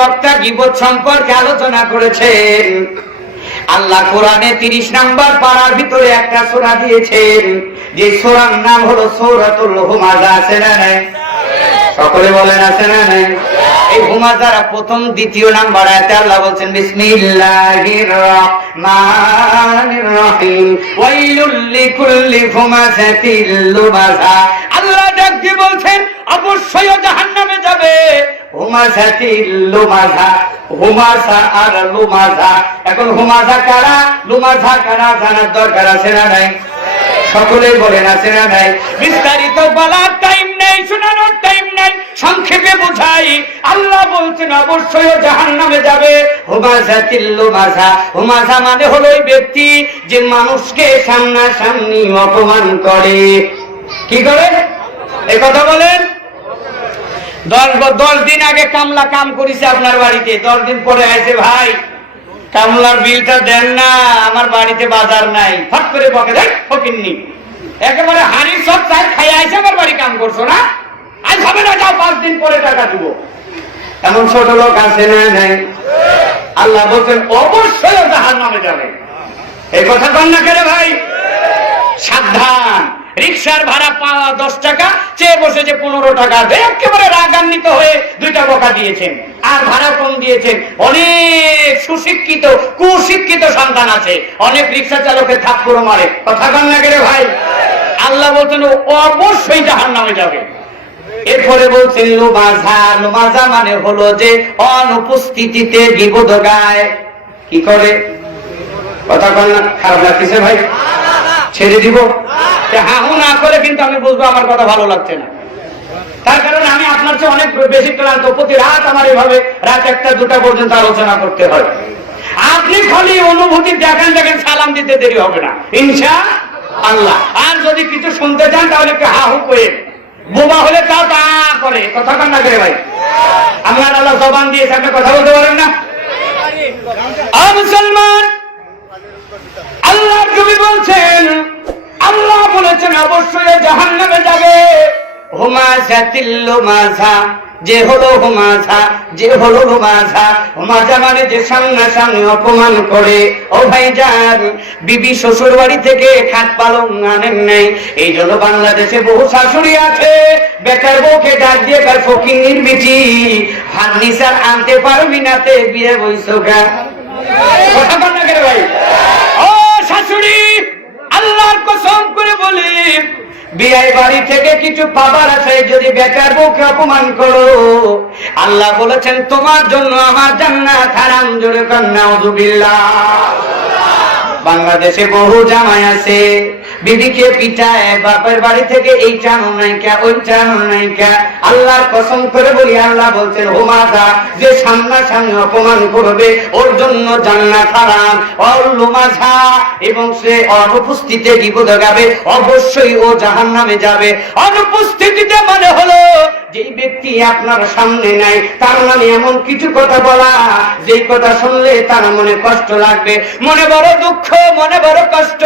বক্তা গীবত সম্পর্কে আলোচনা করেছেন। আল্লাহ কোরআনে 30 নাম্বার পারার ভিতরে একটা সূরা দিয়েছেন, যে সূরার নাম হলো সূরাতুল হুমাযা। আছে না নাই? সকলে বলেন আছে না নাই? এই হুমাযার প্রথম দ্বিতীয় নাম্বার আয়াতে আল্লাহ বলছেন বিসমিল্লাহির রহমানির রহিম ওয়াইলুল লিকুল্লি হুমাযাতিল লুমাযা। আল্লাহ ডাক দিয়ে বলছেন অবশ্যই জাহান্নামে যাবে হুমাযাতিল লুমাযা। হুমাযা আর লুমাযা, এখন হুমাযা কারা লুমাযা কারা জানার দরকার আছে না নাই? সকলেই বলেন আছে না নাই? বিস্তারিত বলার টাইম নেই, শোনানোর টাইম নেই, সংক্ষেপে বোঝাই। আল্লাহ বলছেন অবশ্যই জাহান্নামে যাবে হুমাযাতিল লুমাযা। হুমাযা মানে হলো ওই ব্যক্তি যে মানুষকে সামনাসামনি অপমান করে। কি করে? এই কথা বলেন। 10 দিন আগে কামলা কাম করেছে আপনার বাড়িতে, 10 দিন পরে আসে ভাই কামলার বিলটা দেন না, আমার বাড়িতে বাজার নাই। ফট করে বকে দেখ ফকিন্নি, একেবারে হাড়ির সব চাই খাই আইসে আমার বাড়ি কাম করছো না, আজ হবে না, যাও 5 দিন পরে টাকা দিব। এমন ছোট লোক আছে না নাই? আল্লাহ বলছেন অবশ্যই জাহান্নামে যাবে। এই কথা বল না কেন ভাই? সাবধান। রিকশার ভাড়া পাওয়া 10 টাকা, চেয়ে বসেছে 15 টাকা, একেবারে রাগান্বিত হয়ে 2টা বকা দিয়েছেন আর ভাড়া কম দিয়েছেন। অনেক সুশিক্ষিত কুশিক্ষিত সন্তান আছে, অনেক রিকশা চালকের থাপ্পড় মারে। কথা বল না কেন ভাই? আল্লাহ বলছেন অবশ্যই জাহান্নামে যাবে। এরপরে বলছেন লুমাযা। লুমাযা মানে হলো যে অনুপস্থিতিতে গীবত গায়। কি করে? কথা বল না? খারাপ লাগতেছে ভাই? ছেড়ে দিব? হাহু না করে কিন্তু আমি বুঝবো আমার কথা ভালো লাগছে না। তার কারণে আমি আপনার চেয়ে অনেক বেশি ক্লান্ত। প্রতি রাত আমার এভাবে রাত 1টা 2টা পর্যন্ত আলোচনা করতে হয়। আপনি খালি অনুভূতি দেখেন, সালাম দিতে দেরি হবে না ইনশাআল্লাহ। আর যদি কিছু শুনতে চান তাহলে একটু হাহু করে, বোবা হলে তাও তা করে। কথা কান না করে ভাই? আপনার আল্লাহ জবান দিয়েছে, আপনি কথা বলতে পারেন না? মুসলমান, আল্লাহর নবী বলছেন, আল্লাহ বলেছেন অবশ্যই জাহান্নামে যাবে হুমাযাতিল লুমাযা। যে হলো হুমাযা, যে হলো লুমাযা। হুমাযা মানে যে সামনাসামনি অপমান করে। ও ভাইজান, বিবি শ্বশুর বাড়ি থেকে খাট পালং আনেন নাই, এই জন্য বাংলাদেশে বহু শাশুড়ি আছে বেটার বউকে ডাক দিয়ে কার ফকিন্নির বিটি ফার্নিচার আনতে পারবি নাতে বিয়ে বইছো গা। কথা বল না কেন ভাই? ও শাশুড়ি, আল্লাহর কসম করে বলি, বিয়ে বাড়ি থেকে কিছু পাবার আছে যদি বেকার বউকে অপমান করো, আল্লাহ বলেছেন তোমার জন্য আমার জান্নাত হারাম। জোরে কান নাউযুবিল্লাহ। বাংলাদেশে বহু জামাই আছে বিবিকে পিটায়, বাপের বাড়ি থেকে এই চানো নাই কে, ওই চানো নাই কে। আল্লাহর কসম করে বলি, আল্লাহ বলছেন হুমাযা যে সামনাসামনি অপমান করবে ওর জন্য জান্নাত হারাম। ওর লুমাযা এবং সে অনুপস্থিতিতে গীবত গাবে, অবশ্যই ও জাহান্নামে যাবে। অনুপস্থিতিতে মানে হলো যেই ব্যক্তি আপনার সামনে নাই, তার মানে এমন কিছু কথা বলা যেই কথা শুনলে তার মনে কষ্ট লাগবে, মনে বড় দুঃখ, মনে বড় কষ্ট।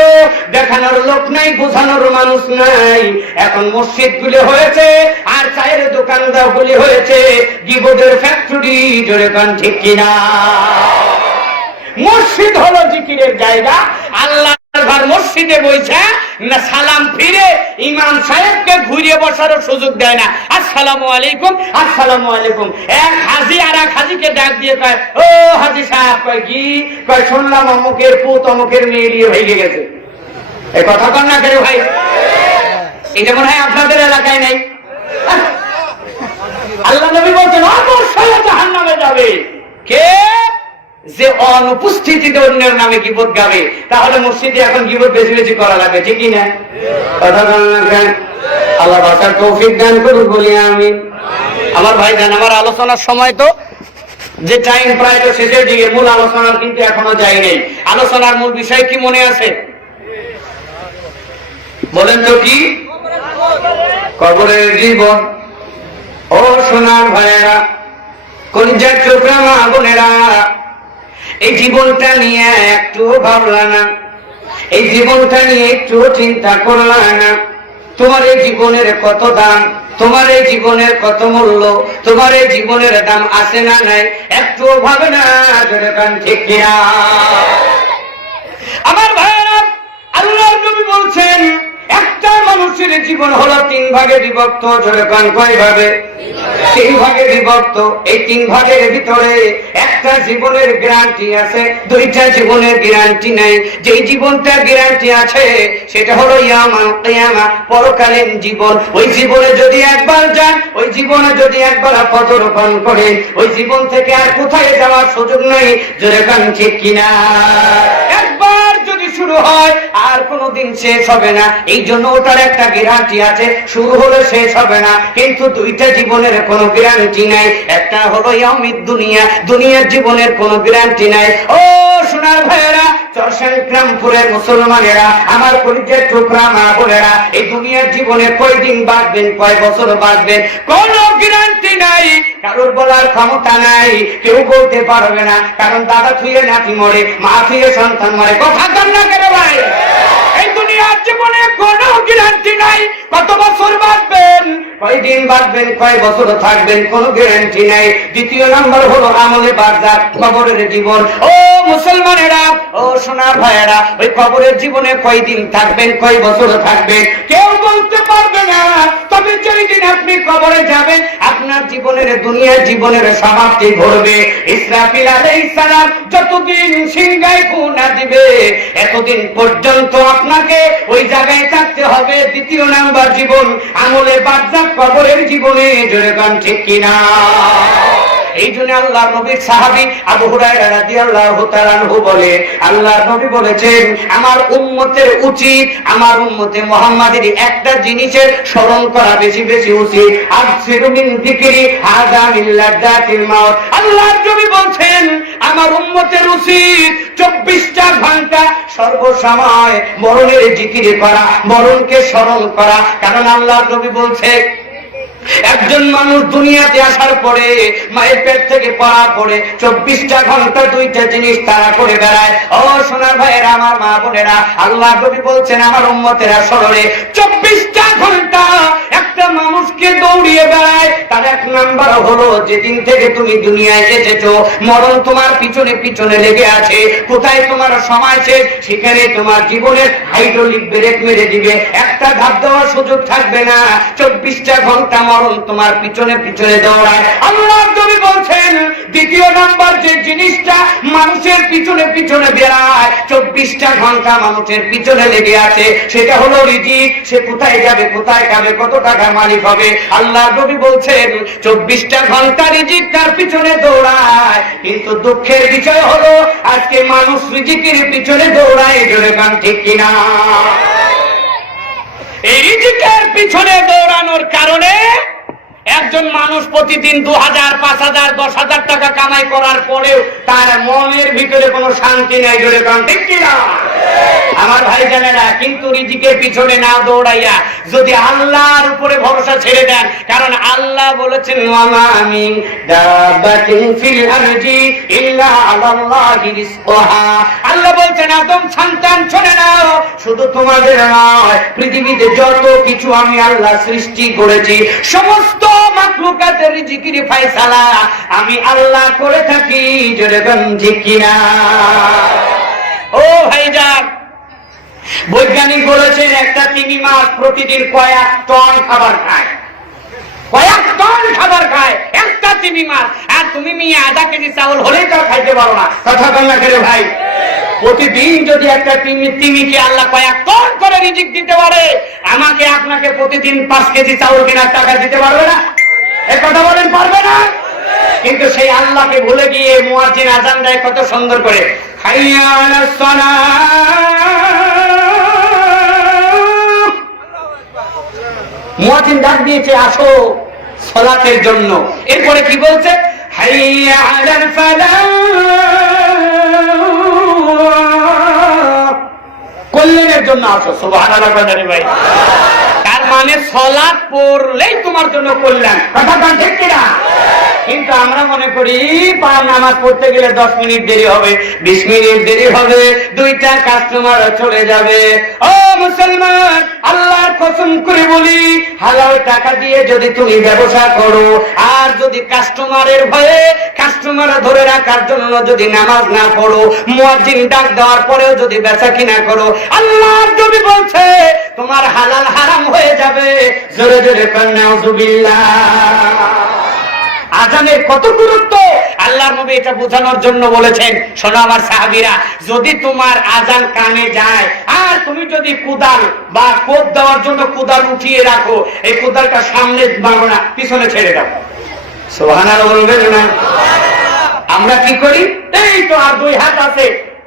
দেখানোর লোক নাই, বোঝানোর মানুষ নাই। এখন মসজিদ গুলি হয়েছে আর চায়ের দোকানদার গুলি হয়েছে গীবতের ফ্যাক্টরি। জোরে কান ঠিক কিনা? মসজিদ হলো জিকিরের জায়গা। আল্লাহ মসজিদে বইছে না, সালাম ফিরে ইমাম সাহেবকে ঘুরিয়ে বসারও সুযোগ দেয় না। আসসালামু আলাইকুম, আসসালামু আলাইকুম। এক হাজি আর এক হাজিকে ডাক দিয়ে কয়, ও হাজি সাহেব। কয় কি? কয় শুনলাম অমুকের পুত অমুকের মেয়ে বিয়ে হয়ে গেছে। এই কথা কন না কেন ভাই? এটা মনে হয় আপনাদের এলাকায় নেই। আল্লাহ নবী বলছেন অবশ্যই জাহান্নামে যাবে কে? যে অনুপস্থিতিতে অন্যের নামে গীবত গাবে। তাহলে মসজিদে এখন গীবত বেশি বেশি করা লাগে, ঠিক কি না? কথা বলেন না? আল্লাহ বাঁচার তৌফিক দান করুন, বলি আমিন। আমার ভাই জান, আমার আলোচনার সময় তো যে টাইম প্রায় তো শেষের দিকে, মূল আলোচনার কিন্তু এখনো যাই নেই। আলোচনার মূল বিষয় কি মনে আছে? বলেন তো কি? কবরের জীবন। ও সোনার ভাইয়েরা, কলিজার টুকরা মা বোনেরা, এই জীবনটা নিয়ে একটু ভাবলা না? এই জীবনটা নিয়ে একটু চিন্তা করলা না? তোমার এই জীবনের কত দাম, তোমার এই জীবনের কত মূল্য, তোমার এই জীবনের দাম আছে না নাই একটু ভাবে না, জোরে কান ঠিক কিনা? আমার ভাইরা, আল্লাহর নবী বলছেন একটা মানুষের জীবন হলো 3 ভাগে বিভক্ত। জোরে কান কয় ভাগে? 3 ভাগে বিভক্ত। এই 3 ভাগের ভিতরে একটা জীবনের গ্যারান্টি আছে, 2টা জীবনের গ্যারান্টি নাই। যেই জীবনটা গ্যারান্টি আছে সেটা হলো ইয়াউমুল কিয়ামা, পরকালীন জীবন। ওই জীবনে যদি একবার যান, ওই জীবনে যদি একবার পদার্পণ করেন, ওই জীবন থেকে আর কোথায় যাওয়ার সুযোগ নেই। জোরে কান ঠিক কিনা? একবার যদি শুরু হয় আর কোনোদিন শেষ হবে না। এই জন্য ওটার একটা গ্যারান্টি আছে, শুরু হলে শেষ হবে না। কিন্তু 2টা জীবনের কোনো গ্যারান্টি নাই। একটা হলো ইয়াউমিদ দুনিয়া, দুনিয়ার জীবনের কোনো গ্যারান্টি নাই। ও সোনার ভাইয়েরা, চরসংক্রামপুরের মুসলমানেরা, আমার পরিচয় টুকরা মা বোনেরা, এই দুনিয়ার জীবনে কয়দিন বাঁচবেন, কয় বছর বাঁচবেন, কোনো গ্যারান্টি নাই। কারোর বলার ক্ষমতা নাই, কেউ বলতে পারবে না। কারণ দাদা থুয়ে নাতি মরে, মা থুয়ে সন্তান মরে। কথা কর না কেন ভাই? এই দুনিয়ার জীবনে কোনো গ্যারান্টি নাই। কত বছর বাঁচবেন, কয়দিন বাঁচবেন, কয় বছর থাকবেন, কোনো গ্যারান্টি নাই। দ্বিতীয় নাম্বার হলো আমলে বারজাখ, কবরের জীবন। ও মুসলমানেরা, ও সোনার ভাইয়েরা, ওই কবরের জীবনে কয়দিন থাকবেন, কয় বছর থাকবেন, কেউ বলতে পারবে না। তবে যেই দিন আপনি কবরে যাবেন, আপনার জীবনের, দুনিয়ার জীবনের সমাপ্তি ঘটবে। ইসরাফিল আলাইহিস সালাম যতদিন সিংহায় ফু না দিবে, এতদিন পর্যন্ত আপনাকে ওই জায়গায় থাকতে হবে। দ্বিতীয় নাম্বার জীবন আমলে বারজাখ, কবরের জীবনে। জোরে গান ঠিক কিনা? এই জন্য আল্লাহর নবীর সাহাবী আবু হুরায়রা রাদিয়াল্লাহু তাআলা আনহু বলে, আল্লাহর নবী বলেছেন আমার উম্মতের উচিত, আমার উম্মতে মুহাম্মাদের একটা জিনিসের স্মরণ করা বেশি বেশি উচিত। আকসিরু মিন যিকরি হাযা মিন লাযাতিল মাউত। আল্লাহর নবী বলছেন আমার উম্মতের উচিত 24টা ঘন্টা সর্বসময় মরণের জিকির করা, মরণকে স্মরণ করা। কারণ আল্লাহর নবী বলছে একজন মানুষ দুনিয়াতে আসার পরে, মায়ের পেট থেকে পড়া পড়ে 24টা ঘন্টা 2টা জিনিস তারা করে বেড়ায়। ও সোনার ভাইয়েরা, আমার মা বোনেরা, আল্লাহ নবী বলছেন আমার উম্মতেরা স্মরণে 24টা ঘন্টা একটা মানুষকে দৌড়িয়ে বেড়ায়। তার এক নাম্বার হলো যেদিন থেকে তুমি দুনিয়ায় এসেছো, মরণ তোমার পিছনে পিছনে লেগে আছে। কোথায় তোমার সময় শেষ, সেখানে তোমার জীবনের হাইড্রোলিক ব্রেক মেরে দিবে, একটা ধাপ দেওয়ার সুযোগ থাকবে না। 24টা ঘন্টা মরণ তোমার পিছনে পিছনে দৌড়ায়। আল্লাহর নবী বলছেন দ্বিতীয় নাম্বার যে জিনিসটা মানুষের পিছনে পিছনে বেড়ায়, 24টা ঘন্টা মানুষের পিছনে লেগে আছে, সেটা হলো রিজিক। সে কোথায় যাবে, কোথায় খাবে, কত টাকার মালিক হবে। আল্লাহর নবী বলছেন 24টা ঘন্টা রিজিক তার পিছনে দৌড়ায়। কিন্তু দুঃখের বিষয় হলো আজকে মানুষ রিজিকের পিছনে দৌড়ায়। জোরে গান ঠিক কিনা? এই রিজিকের পিছনে দৌড়ানোর কারণে একজন মানুষ প্রতিদিন 2000, 5000, 10,000 টাকা কামাই করার পরেও তার মনের ভিতরে কোনো শান্তি নাই। জোরে গান ঠিক কিনা? আমার ভাই জানেরা, কিন্তু রিজিকের পিছনে না দৌড়াইয়া যদি আল্লাহর উপরে ভরসা ছেড়ে দেন, কারণ আল্লাহ বলেছেন ওয়ামা মিন দাবাতিন ফিল আরজি ইল্লা আলাল্লাহি রিজকুহা। আল্লাহ বলছেন আদম সন্তান শুনে নাও, শুধু তোমাদের নয়, পৃথিবীতে যত কিছু আমি আল্লাহ সৃষ্টি করেছি, সমস্ত মাখলুকাতের রিজিকের ফয়সালা আমি আল্লাহ করে থাকি। জোরে গান ঠিক কিনা? ও ভাইজান, বৈজ্ঞানিক বলেছেন একটা তিমি মাছ প্রতিদিন কয়েক টন খাবার খায়, কয়েক টন খাবার খায় একটা তিমি মাছ। আর তুমি মিয়া আধা কেজি চাউল হলেই তো খাইতে পারো না। কথা বল না কেন ভাই? প্রতিদিন যদি একটা তিমিকে আল্লাহ কয়েক টন করে রিজিক দিতে পারে, আমাকে আপনাকে প্রতিদিন 5 কেজি চাউল কেনার টাকা দিতে পারবে না? এই কথা বলেন, পারবে না? কিন্তু সেই আল্লাহকে ভুলে গিয়ে মুয়াজ্জিন আযান দেয় কত সুন্দর করে, হাইয়া আলাস সালাহ। মুয়াজ্জিন ডাক দিয়েছে আসো সালাতের জন্য। এরপরে কি বলছে? হাইয়া আলাল ফালাহ, কল্যাণের জন্য আসো। সুবহানাল্লাহ ভাই, তার মানে সালাত পড়লেই তোমার জন্য কল্যাণ। কথা ঠিক কিনা? কিন্তু আমরা মনে করি নামাজ পড়তে গেলে 10 মিনিট দেরি হবে, 20 মিনিট দেরি হবে, 2টা কাস্টমার চলে যাবে। ও মুসলমান, আল্লাহর কসম করে বলি, হালাল টাকা দিয়ে যদি তুমি ব্যবসা করো, আর যদি কাস্টমারের ভয়ে কাস্টমার ধরে রাখার জন্য যদি নামাজ না পড়ো, মুয়াজ্জিন ডাক দেওয়ার পরেও যদি বেচা কিনা করো, আল্লাহর নবী বলছে তোমার হালাল হারাম হয়ে যাবে। জোরে জোরে পড়ুন নাউযুবিল্লাহ। আজানের কত গুরুত্ব আল্লাহর নবী এটা বোঝানোর জন্য বলেছেন। শোনো আমার সাহাবীরা, যদি তোমার আজান কানে যায় আর তুমি যদি কুদাল বা কোপ দেওয়ার জন্য কুদাল উঠিয়ে রাখো, এই কুদালটা সামনে মারো না, পিছনে ছেড়ে দাও। সুবহানাল্লাহ বলবেন না? আমরা কি করি, এই তো আর 2 হাত আছে,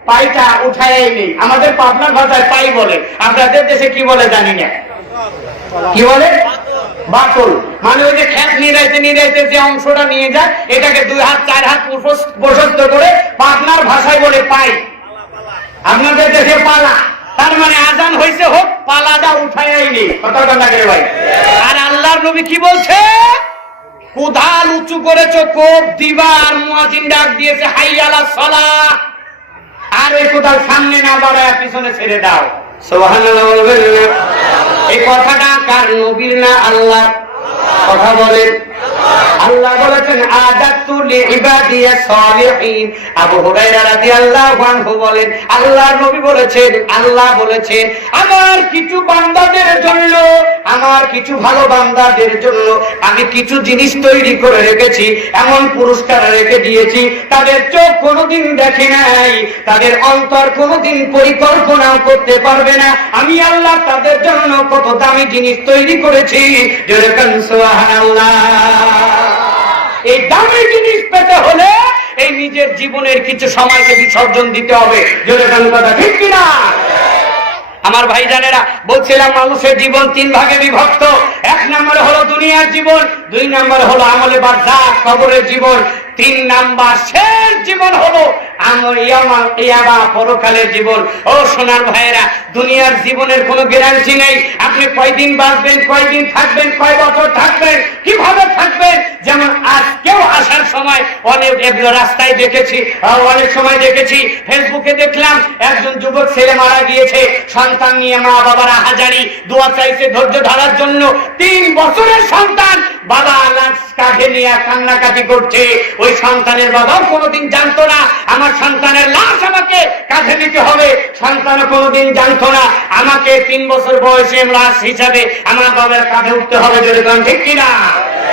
পাইটা উঠাই নেই। আমাদের পাবনার ভাষায় পাই বলে, আপনাদের দেশে কি বলে জানি না, কি বলে? বাতল। মানে ওই যে খেত নিরাইতে যে অংশটা নিয়ে যায়, এটাকে 2 হাত 4 হাত প্রশস্ত করে পাবনার ভাষায় বলে পাই। আপনাদের দেশে পালা। তার মানে আজান হইছে, হোক পালাটা উঠাই নি, কথাটা না করে ভাই। আর আল্লাহর নবী কি বলছে, কুদাল উঁচু করেছো, কোপ দিবা, আর মুয়াজ্জিন ডাক দিয়েছে হাইয়া আলাস সালাহ, আর এই কোদাল সামনে না বাড়ায় পিছনে ছেড়ে দাও। সুবহানাল্লাহ বলবেন না? এই কথাটা কার নবীর না আল্লাহ? কথা বলেন। আল্লাহ বলেছেন আযাতু লিইবাদিয়াস সালিহিন। আবু হুরায়রা রাদিয়াল্লাহু আনহু বলেন, আল্লাহর নবী বলেছেন, আল্লাহ বলেছেন আমার কিছু বান্দাদের জন্য, আমার কিছু ভালো বান্দাদের জন্য আমি কিছু জিনিস তৈরি করে রেখেছি, এমন পুরস্কার রেখে দিয়েছি, তাদের চোখ কোনোদিন দেখে নাই, তাদের অন্তর কোনোদিন পরিকল্পনাও করতে পারবে না। আমি আল্লাহ তাদের জন্য কত দামি জিনিস তৈরি করেছি। যেরকম সুবহানাল্লাহ। এই দামি জিনিস পেতে হলে এই নিজের জীবনের কিছু সময়কে বিসর্জন দিতে হবে। যেরকম কথা ঠিক কিনা? আমার ভাইজানেরা, বলছিলাম মানুষের জীবন 3 ভাগে বিভক্ত। 1 নম্বর হলো দুনিয়ার জীবন, 2 নম্বর হলো আমলে বারজাখ কবরের জীবন, 3 নাম্বার শেষ জীবন হলো পরকালের জীবন। ও সোনার ভাইয়েরা, দুনিয়ার জীবনের কোনো গ্যারান্টি নেই। আপনি কয়দিন বাঁচবেন, কয়দিন থাকবেন, কয় বছর থাকবেন, কিভাবে থাকবেন। যেমন আজকেও আসার সময় অনেক রাস্তায় দেখেছি, অনেক সময় দেখেছি, ফেসবুকে দেখলাম একজন যুবক ছেলে মারা গিয়েছে, সন্তান নিয়ে মা বাবার হাজারি দোয়া চাইছে ধৈর্য ধরার জন্য। 3 বছরের সন্তান, বাবা লাশ কাঁধে নিয়ে কান্নাকাটি করছে। ওই সন্তানের বাবাও কোনোদিন জানতো না আমার সন্তানের লাশ আমাকে কাঁধে নিতে হবে, সন্তানও কোনোদিন জানতো না আমাকে 3 বছর বয়সে লাশ হিসাবে আমার বাবার কাঁধে উঠতে হবে। যেরকম ঠিক কিনা?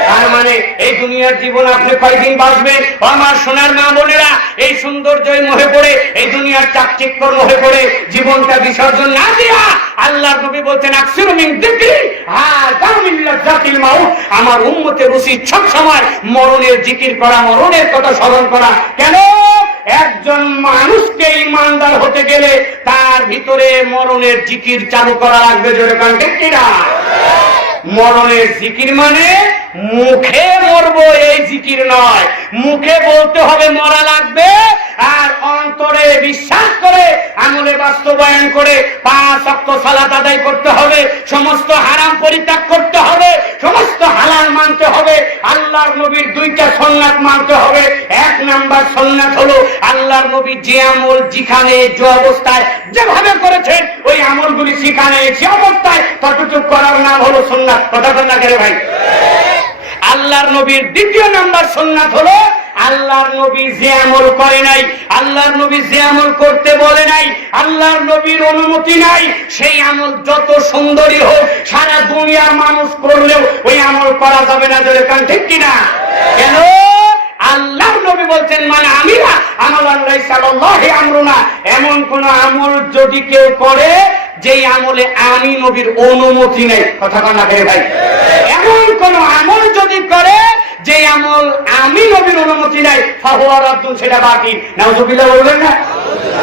তার মানে এই দুনিয়ার জীবন আপনি কয়দিন বাঁচবেন? আমার সোনার মা বোনেরা, এই সৌন্দর্যই মোহে পড়ে, এই দুনিয়ার চাকচিক্যর মোহে পড়ে জীবনটা বিসর্জন না দিয়া আল্লাহর নবী বলতেন আকসিরু মিন যিকরি হাযা মিন লাযাতিল মাউত। আমার উম্মতের উচিত সব সময় মরণের জিকির করা, মরণের কথা স্মরণ করা। কেন? একজন মানুষকে ঈমানদার হতে গেলে তার ভিতরে মরণের জিকির চালু করা লাগবে। যেরকম ঠিক কিনা? মরণের জিকির মানে মুখে মরবো এই জিকির নয়, মুখে বলতে হবে মরা লাগবে, আর অন্তরে বিশ্বাস করে আমলে বাস্তবায়ন করে 5 ওয়াক্ত সালাত আদায় করতে হবে, সমস্ত হারাম পরিত্যাগ করতে হবে, সমস্ত হালাল মানতে হবে, আল্লাহর নবীর 2টা সুন্নাত মানতে হবে। 1 নাম্বার সুন্নাত হলো আল্লাহর নবী যে আমল যেখানে যে অবস্থায় যেভাবে করেছেন ওই আমলগুলি সেখানে যে অবস্থায় ততটুকু করার নাম হলো সুন্নাত। কথা না করে ভাই? আল্লাহর নবীর 2য় নাম্বার সুন্নাত হলো আল্লাহর নবী যে আমল করে নাই, আল্লাহর নবী যে আমল করতে বলে নাই, আল্লাহর নবীর অনুমতি নাই, সেই আমল যত সুন্দরী হোক সারা দুনিয়ার মানুষ করলেও ওই আমল করা যাবে না। যেরকম ঠিক কিনা? কেন? আল্লাহর নবী বলছেন মানে আমিরা আমালান লাইসা লিল্লাহি আমরুনা, এমন কোন আমল যদি কেউ করে যেই আমলে আমি নবীর অনুমতি নেই। কথা না করে ভাই? এমন কোন আমল যদি করে যে আমল আমি নবীর অনুমতি নাই, ফাহুয়া রাদ্দুন, সেটা বাকি। নাউযুবিল্লাহ বলবেন না?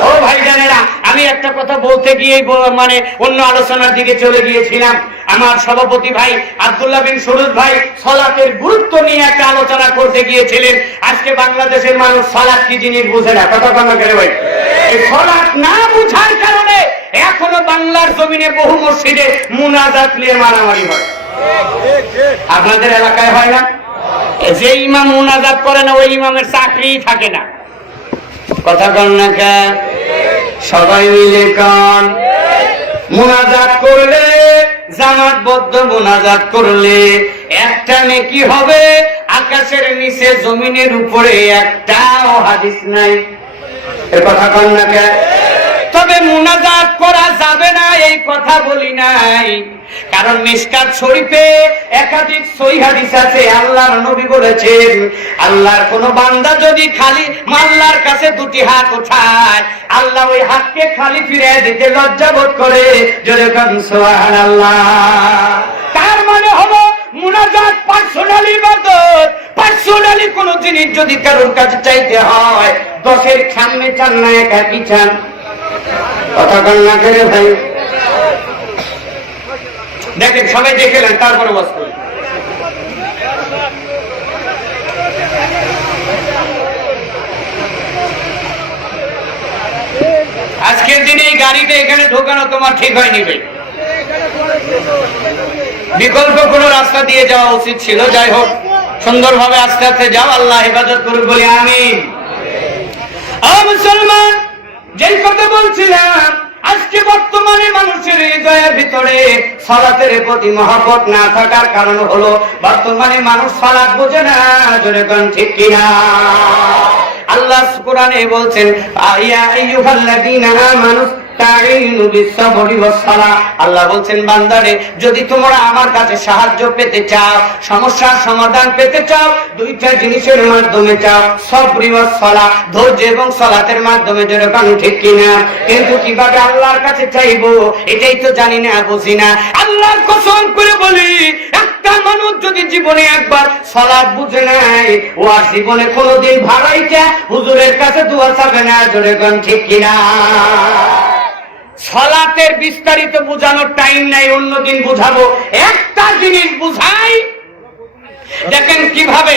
ও ভাইজানেরা, আমি একটা কথা বলতে গিয়ে মানে অন্য আলোচনার দিকে চলে গিয়েছিলাম। আমার সভাপতি ভাই আব্দুল্লাহ বিন সুরুজ ভাই সালাতের গুরুত্ব নিয়ে একটা আলোচনা করতে গিয়েছিলেন। আজকে বাংলাদেশের মানুষ সালাত কি জিনিস বুঝে না। কথা না করে ভাই? এই সালাত না বুঝার কারণে এখনো বাংলার জমিনে বহু মসজিদে মুনাজাত নিয়ে মারামারি হয়। আপনাদের এলাকায় হয় না? যে ইমাম মুনাজাত করে না ওই ইমামের চাকরি থাকে না। কথা কন না কে? সবাই মিলে কন। মুনাজাত করলে, জামাতবদ্ধ মুনাজাত করলে একটা নেকি হবে, আকাশের নিচে জমিনের উপরে একটাও হাদিস নাই। এর কথা কন না কে? তবে মুনাজাত করা যাবে না এই কথা বলি নাই, কারণ মিশকাত শরীফে একাধিক সহিহ হাদিস আছে। আল্লাহর নবী বলেছেন, আল্লাহর কোন বান্দা যদি খালি আল্লাহর কাছে দুটি হাত ওঠায়, আল্লাহ ওই হাতকে খালি ফিরিয়ে দিতে লজ্জা বোধ করে। জোরে বলুন সুবহানাল্লাহ। তার মানে হলো মুনাজাত পার্সোনালি ইবাদত। পার্সোনালি কোন জিনিস যদি কারোর কাছে চাইতে হয়, 10-এর সামনে চান না, একাকি চান। কথা কন না করে ভাই। দেখেন সবাই দেখলেন, তারপরে বস করি। আজকের দিনে এই গাড়িতে এখানে ঢোকানো তোমার ঠিক হয়নি ভাই। বিকল্প কোন রাস্তা দিয়ে যাওয়া উচিত ছিল। যাই হোক, সুন্দরভাবে আস্তে আস্তে যাও, আল্লাহ হেফাজত করুন বলি আমিন। মুসলমান, যেই কথা বলছিলাম, আজকে বর্তমানে মানুষের হৃদয়ের ভিতরে সালাতের প্রতি মহব্বত না থাকার কারণ হলো বর্তমানে মানুষ সালাত বোঝে না। জোরে কোন ঠিক কিনা? আল্লাহ কোরআনে বলছেন, ইয়া আইয়ুহাল্লাযীনা আমানু তাঈনু বিস-সাবরি ওয়াস-সালাহ। আল্লাহ বলছেন, বান্দারে যদি তোমরা আমার কাছে সাহায্য পেতে চাও, সমস্যার সমাধান পেতে চাও, দুইটা জিনিসের মাধ্যমে চাও, সবরি ওয়াস-সালাহ, ধৈর্য এবং সালাতের মাধ্যমে। যেরকম ঠিক কিনা? কিন্তু কিভাবে আল্লাহর কাছে চাইবো এটাই তো জানি না, বুঝি না। আল্লাহর কসম করে বলি, একটা মানুষ যদি জীবনে একবার সালাত বুঝে নাই, ও আর জীবনে কোনোদিন ভাড়াইটা হুজুরের কাছে দোয়া চাবে না। যেরকম ঠিক কিনা? সালাতের বিস্তারিত বোঝানোর টাইম নাই, অন্যদিন বুঝাবো। একটা জিনিস বুঝাই, দেখেন কিভাবে।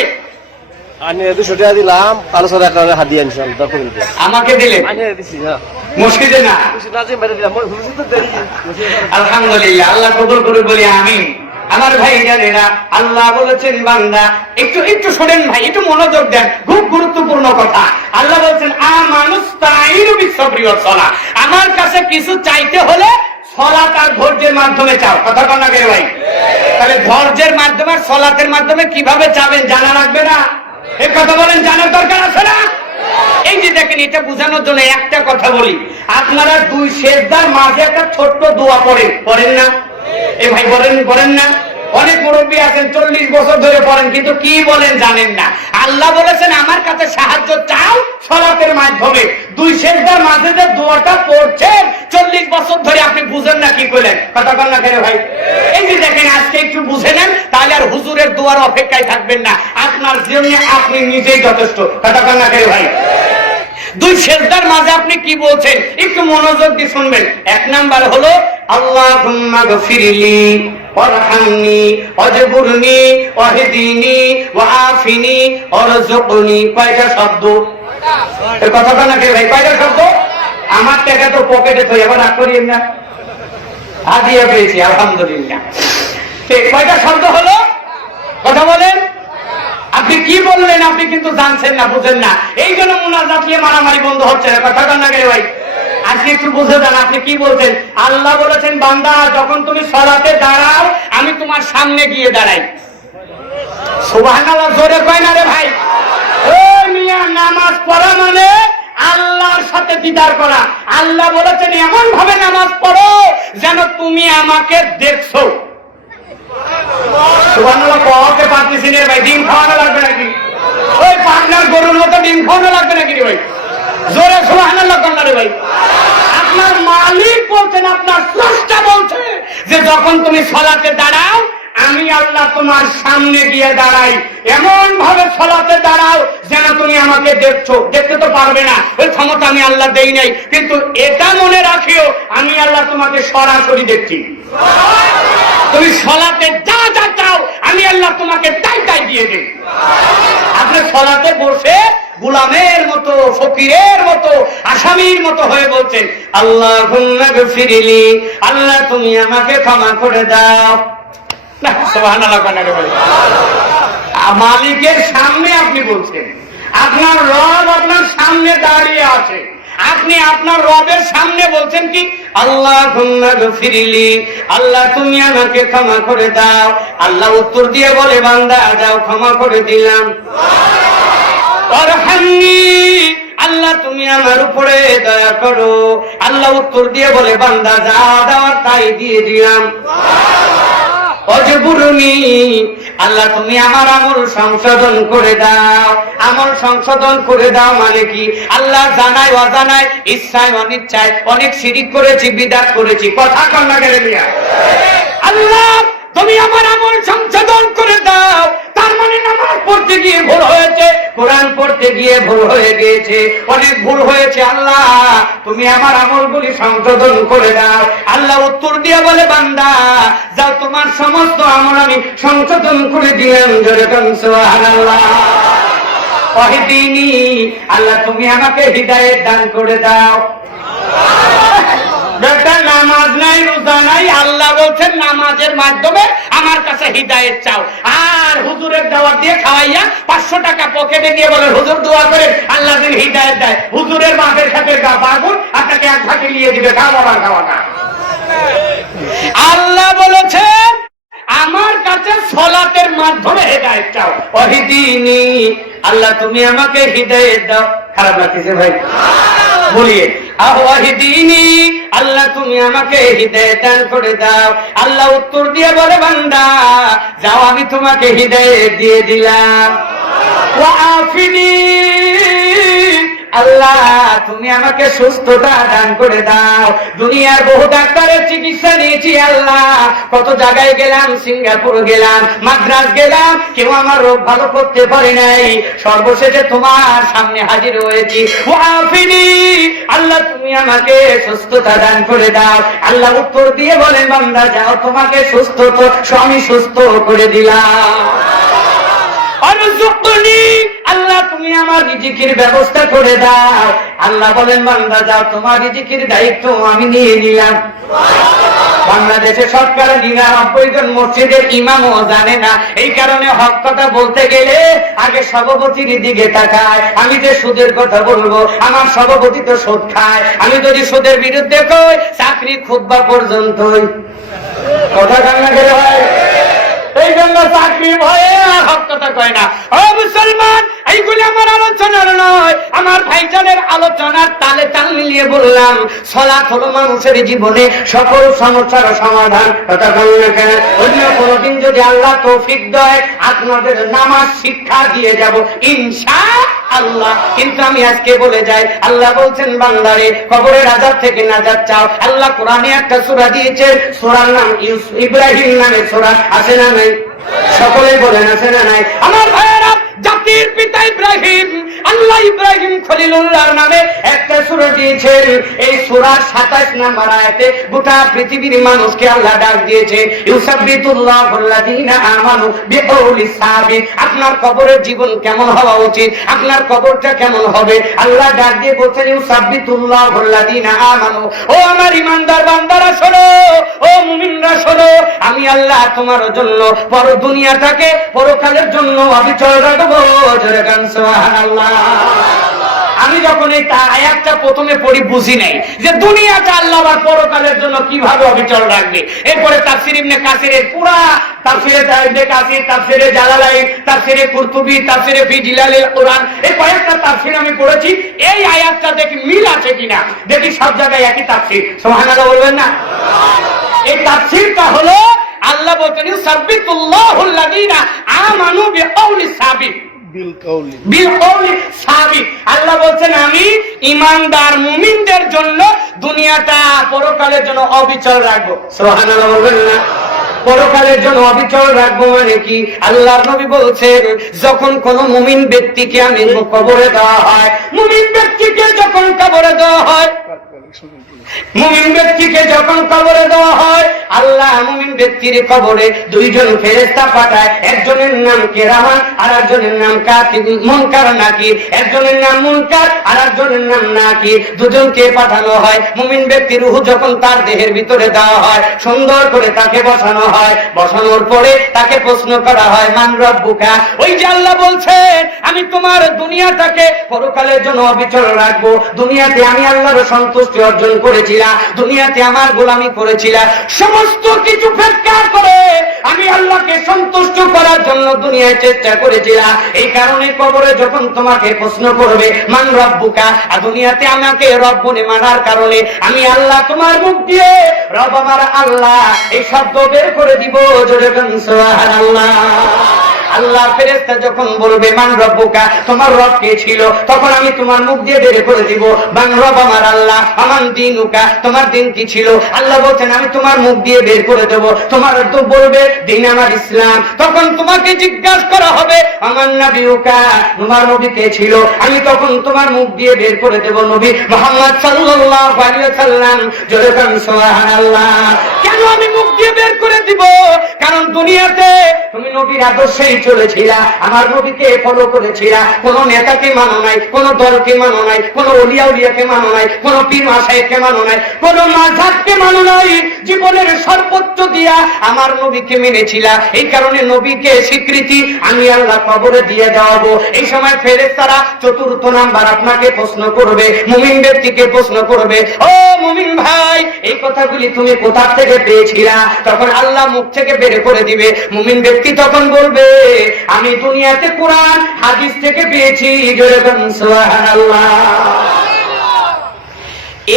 আমি 200 টাকা দিলাম, আলোচনা করে হাত দিয়ে ইনশাআল্লাহ আমাকে দিলেন। আমি দিছি না, মুশকিল না। আলহামদুলিল্লাহ, আল্লাহ কবুল করুন বলি আমিন। আমার ভাই জানেরা, আল্লাহ বলেছেন, বান্দা একটু একটু শোনেন ভাই, একটু মনোযোগ দেন, খুব গুরুত্বপূর্ণ কথা। আল্লাহ বলছেন, আমানুস্তাঈনু বিস-সাবরি ওয়াস-সালাহ। আমার কাছে কিছু চাইতে হলে সালাত আর ধৈর্যের মাধ্যমে চাও। কথা বল না কেন ভাই? তাহলে ধৈর্যের মাধ্যমে, সালাতের মাধ্যমে কিভাবে চাবেন জানা লাগবে না? এই কথা বলেন, জানার দরকার আছে না? এই যে দেখেন, এটা বোঝানোর জন্য একটা কথা বলি। আপনারা দুই সেজদার মাঝে একটা ছোট্ট দোয়া পড়েন না? এ ভাই বলেন না? অনেক মুরব্বী আছেন 40 বছর ধরে পড়েন, কিন্তু কি বলেন জানেন না। আল্লাহ বলেছেন, আমার কাছে সাহায্য চাও সালাতের মাধ্যমে। দুই সেজদার মাঝে যে দোয়াটা পড়ছেন 40 বছর ধরে, আপনি বুঝেন না কি করলেন? কথা বল না কেন ভাই? এই যে দেখেন, আজকে একটু বুঝে নেন, তাহলে আর হুজুরের দোয়ার অপেক্ষায় থাকবেন না। আপনার জন্য আপনি নিজেই যথেষ্ট। কথা বল না কেন ভাই? দুই সেজদার মাঝে আপনি কি বলছেন একটু মনোযোগ দিয়ে শুনবেন। এক নাম্বার হলো, আল্লাহুম্মা গফিরলি ওয়ারহামনি ওয়াজবুরনি ওয়াহদিনি ওয়াআফিনি ওয়ারযুকনি। কয়টা শব্দ? এই কথাটা নাকি ভাই কয়টা শব্দ? আমার টাকা তো পকেটে তো এবার রাগ করিয়েন না, হাদিয়া পেয়েছি আলহামদুলিল্লাহ। কয়টা শব্দ হলো? কথা বলেন। আপনি কি বললেন? আপনি কিন্তু জানছেন না, বুঝেন না। এই জন্য মুনাজাত নিয়ে মারামারি বন্ধ হচ্ছে না। কথা না গেলে ভাই, আজকে একটু বুঝে যান আপনি কি বলছেন। আল্লাহ বলেছেন, বান্দা যখন তুমি সালাতে দাঁড়াও, আমি তোমার সামনে গিয়ে দাঁড়াই। সুবহানাল্লাহ জোরে কয় না রে ভাই? ও মিয়া, নামাজ পড়া মানে আল্লাহর সাথে দিদার করা। আল্লাহ বলেছেন, এমন ভাবে নামাজ পড়ো যেন তুমি আমাকে দেখছো। সুবহানাল্লাহ কওয়াতে পারতেছি না ভাই। ডিম খাওয়ানো লাগবে নাকি? ওই পাবনার গরুর মতো ডিম খাওয়ানো লাগবে নাকি ভাই? জোরে সুবহানাল্লাহ কর না রে ভাই। আপনার মালিক বলছেন, আপনার স্রষ্টা বলছে যে যখন তুমি সালাতে দাঁড়াও, আমি আল্লাহ তোমার সামনে গিয়ে দাঁড়াই। এমন ভাবে সালাতে দাঁড়াও যেন তুমি আমাকে দেখছো। দেখতে তো পারবে না, ওই ক্ষমতা আমি আল্লাহ দেই নাই, কিন্তু এটা মনে রাখিও, আমি আল্লাহ তোমাকে সরাসরি দেখছি। তুমি সালাতে যা যা চাও, আমি আল্লাহ তোমাকে তাই তাই দিয়ে দেই। আপনি সালাতে বসে গোলামের মতো, ফকিরের মতো, আসামির মতো হয়ে বলছেন, আল্লাহুম্মা গফিরলি, আল্লাহ তুমি আমাকে ক্ষমা করে দাও। সুবহানাল্লাহ। মালিকের সামনে আপনি বলছেন, আপনার রব আপনার সামনে দাঁড়িয়ে আছে, আপনি আপনার রবের সামনে বলছেন কি আল্লাহুম্মা গফিরলি, আল্লাহ তুমি আমাকে ক্ষমা করে দাও। আল্লাহ উত্তর দিয়ে বলে বান্দা যাও ক্ষমা করে দিলাম। আরহামনি, আল্লাহ তুমি আমার উপরে দয়া করো। আল্লাহ উত্তর দিয়ে বলে বান্দা যা দেওয়ার তাই দিয়ে দিলাম। অজবুরনি, আল্লাহ তুমি আমার আমল সংশোধন করে দাও। আমল সংশোধন করে দাও মানে কি, আল্লাহ জানায় অজানায় ইচ্ছায় অনিচ্ছায় অনেক শিরিক করেছি, বিদআত করেছি, কথা কন্যা গেলে মিয়া। আল্লাহ তুমি আমার আমল সংশোধন করে দাও, তার মানে নামাজ পড়তে গিয়ে ভুল হয়েছে, কোরআন পড়তে গিয়ে ভুল হয়ে গিয়েছে, অনেক ভুল হয়েছে, আল্লাহ তুমি আমার আমলগুলি সংশোধন করে দাও। আল্লাহ উত্তর দিয়ে বলে বান্দা যাও তোমার সমস্ত আমল আমি সংশোধন করে দিলাম। জোরে বলুন সুবহানাল্লাহ। ওয়াহদিনি, আল্লাহ তুমি আমাকে হিদায়াত দান করে দাও। বেটা নামাজ নাই রোজা নাই, আল্লাহ বলছেন নামাজের মাধ্যমে আমার কাছে হিদায়াত চাও। আর হুজুরের দাওয়াত দিয়ে খাওয়াইয়া 500 টাকা পকেটে নিয়ে বলে হুজুর দোয়া করে আল্লাহ দিন হিদায়াত দেয়। হুজুরের বাপের সাথে বাগুন আপনাকে এক ভাগে নিয়ে দিবে, খাওয়া খাওয়াটা। আল্লাহ বলেছেন আমার কাছে সলাতের মাধ্যমে হিদায়াত চাও। ওয়াহদিনি, আল্লাহ তুমি আমাকে হিদায়াত দাও। খারাপ লাগতেছে ভাই? বলিয়ে ওয়াহদিনি, আল্লাহ তুমি আমাকে হিদায়াত দান করে দাও। আল্লাহ উত্তর দিয়ে বলে বান্দা যাও আমি তোমাকে হিদায়াত দিয়ে দিলাম। ওয়াআফিনি, আল্লাহ তুমি আমাকে সুস্থতা দান করে দাও। দুনিয়ার বহু ডাক্তারের চিকিৎসা নিয়েছি আল্লাহ, কত জায়গায় গেলাম, সিঙ্গাপুর গেলাম, মাদ্রাজ গেলাম, কেউ আমার রোগ ভালো করতে পারে নাই। সর্বশেষে তোমার সামনে হাজির হয়েছি। ওয়াফিনি, আল্লাহ তুমি আমাকে সুস্থতা দান করে দাও। আল্লাহ উত্তর দিয়ে বলেন বান্দা যাও তোমাকে সুস্থ তো আমি সুস্থ করে দিলাম। আরজুকনি, আল্লাহ তুমি আমার রিজিকের ব্যবস্থা করে দাও। আল্লাহ বলেন বান্দা যাও তোমার রিজিকের দায়িত্ব আমি নিয়ে নিলাম। বাংলাদেশে সরকার 99 জন মসজিদের ইমামও জানে না, এই কারণে হক কথা বলতে গেলে আগে সভাপতির দিকে তাকায়। আমি যে সুদের কথা বলবো, আমার সভাপতি তো সুদ খায়, আমি যদি সুদের বিরুদ্ধে কই চাকরি খুতবা পর্যন্তই কথা কান্না করে হয়। এই জন্য চাকরি ভয়ে আর হক কথা কয় না। ও মুসলমান, এইগুলি আমার আলোচনার নয়, আমার ভাইজানের আলোচনার তালে তাল মিলিয়ে বললাম সালাত হলো মানুষের জীবনে সকল সমস্যার সমাধান। কথা বলুন না কেন? অন্য কোনদিন যদি আল্লাহ তৌফিক দেয় আপনাদের নামাজ শিক্ষা দিয়ে যাব ইনশাআল্লাহ। কিন্তু আমি আজকে বলে যাই, আল্লাহ বলছেন বান্দারে কবরের আযাব থেকে নাজাত চাও। আল্লাহ কোরআনে একটা সূরা দিয়েছে, সূরার নাম ইব্রাহিম নামে সূরা। আছে না নাই? সকলে বলেন আছে না নাই? আমার ভাইয়েরা, জাতির পিতা ইব্রাহিম, আল্লাহ ইব্রাহিম খলিলুল্লাহর নামে একটা সূরা দিয়েছেন। এই সূরার 27 নম্বর আয়াতে গোটা পৃথিবীর মানুষকে আল্লাহ ডাক দিয়েছে ইউসাব্বিতুল্লাহুল্লাযীনা আমানু বিকৌলি সাবিত। আপনার কবরের জীবন কেমন হওয়া উচিত, আপনার কবরটা কেমন হবে, আল্লাহ ডাক দিয়ে বলছেন ইউসাব্বিতুল্লাহুল্লাযীনা আমানু। ও আমার ঈমানদার বান্দারা শোনো, ও মুমিনরা শোনো, আমি আল্লাহ তোমার জন্য পর দুনিয়াটাকে পরকালের জন্য অবিচল রাখবো। জোরে গান সুবহানাল্লাহ। আমি যখন এই আয়াতটা প্রথমে পড়ি বুঝি নাই যে দুনিয়াটা আল্লাহ আর পরকালের জন্য কিভাবে অবিচল রাখবে। এরপরে তাফসীর ইবনে কাসিরের পুরা তাফসীরে ইবনে কাসির, তাফসীরে জালালাইন, তাফসীরে কুরতুবী, তাফসীরে ফি জিলালিল কুরআন, এই কয়েকটা তাফসীর আমি পড়েছি। এই আয়াতটা দেখি মিল আছে কিনা, দেখি সব জায়গায় একই তাফসীর। সুবহানাল্লাহ বলবেন না? এই তাফসীরটা হলো আল্লাহ বলছেন ইউসাব্বিতুল্লাহুল্লাযীনা আমানু বিকৌলি সাবিত, বিকৌলি সাবিত। আল্লাহ বলছেন আমি ঈমানদার মুমিনদের জন্য দুনিয়াটা পরকালের জন্য অবিচল রাখবো। সুবহানাল্লাহ বলবেন না? পরকালের জন্য অবিচল রাখবো মানে কি? আল্লাহর নবী বলছেন যখন কোন মুমিন ব্যক্তিকে আমি কবরে দেওয়া হয়, মুমিন ব্যক্তিকে যখন কবরে দেওয়া হয়, মুমিন ব্যক্তিকে যখন কবরে দেওয়া হয়, আল্লাহ মুমিন ব্যক্তির কবরে দুইজন ফেরেশতা পাঠায়। একজনের নাম কিরামান আর একজনের নাম কাতিব, মুনকার নাকির। একজনের নাম মুনকার আর একজনের নাম নাকির, দুজনকে পাঠানো হয়। মুমিন ব্যক্তির রূহ যখন তার দেহের ভিতরে দেওয়া হয়, সুন্দর করে তাকে বসানো হয়, বসানোর পরে তাকে প্রশ্ন করা হয় মান রব্বুকা। ওই যে আল্লাহ বলছেন আমি তোমার দুনিয়াটাকে পরকালের জন্য অবিচল রাখবো, দুনিয়াতে আমি আল্লাহর সন্তুষ্টি অর্জন করেছিলাম, দুনিয়াতে আমার গোলামি করেছিলাম, সমস্ত কিছু ফেরকা করে আমি আল্লাহকে সন্তুষ্ট করার জন্য দুনিয়ায় চেষ্টা করেছিলাম। এই কারণে কবরে যখন তোমাকে প্রশ্ন করবে মান রব্বুকা, আর দুনিয়াতে আমাকে রব বলে মানার কারণে আমি আল্লাহ তোমার মুখ দিয়ে রব আমার আল্লাহ এই শব্দ বের করে দিব। জোরে বলুন সুবহানাল্লাহ। আল্লাহ ফেরেশতা যখন বলবে মান রব্বুকা, তোমার রব কে ছিল, তখন আমি তোমার মুখ দিয়ে বের করে দিব মান রব আমার আল্লাহ। আমার দিনুকা, তোমার দিন কি ছিল, আল্লাহ বলছেন আমি তোমার মুখ দিয়ে বের করে দেব। তোমার তো বলবে দিন আমার ইসলাম, তখন তোমাকে জিজ্ঞাসা করা হবে আমার নবিউকা, তোমার নবী কে ছিল, আমি তখন তোমার মুখ দিয়ে বের করে দেব নবী মুহাম্মদ সাল্লাল্লাহু আলাইহি ওয়াসাল্লাম। জোরে বলুন সুবহানাল্লাহ। কেন আমি মুখ দিয়ে বের করে দিব? কারণ দুনিয়াতে তুমি নবীর আদর্শেই চলেছিলা, আমার নবীকে ফলো করেছিলা, কোন নেতাকে মানো নাই, কোন দলকে মানো নাই, কোন ওলিয়া উলিয়াকে মানো নাই, কোন পীর মাশায়েখকে মানো নাই, কোন মাযহাবকে মানো নাই, জীবনের সর্বোচ্চ দিয়া আমার নবীকে মেনেছিলা। এই কারণে নবীকে স্বীকৃতি আমি আল্লাহ কবরে দিয়ে দেওয়াবো। এই সময় ফেরেশতারা চতুর্থ নাম্বার আপনাকে প্রশ্ন করবে, মুমিন ব্যক্তিকে প্রশ্ন করবে, ও মুমিন ভাই এই কথাগুলি তুমি কোথা থেকে পেয়েছিলা? তখন আল্লাহ মুখ থেকে বের করে দিবে। মুমিন ব্যক্তি তখন বলবে আমি দুনিয়াতে কোরআন হাদিস থেকে পেয়েছি। জোরে বলুন সুবহানাল্লাহ।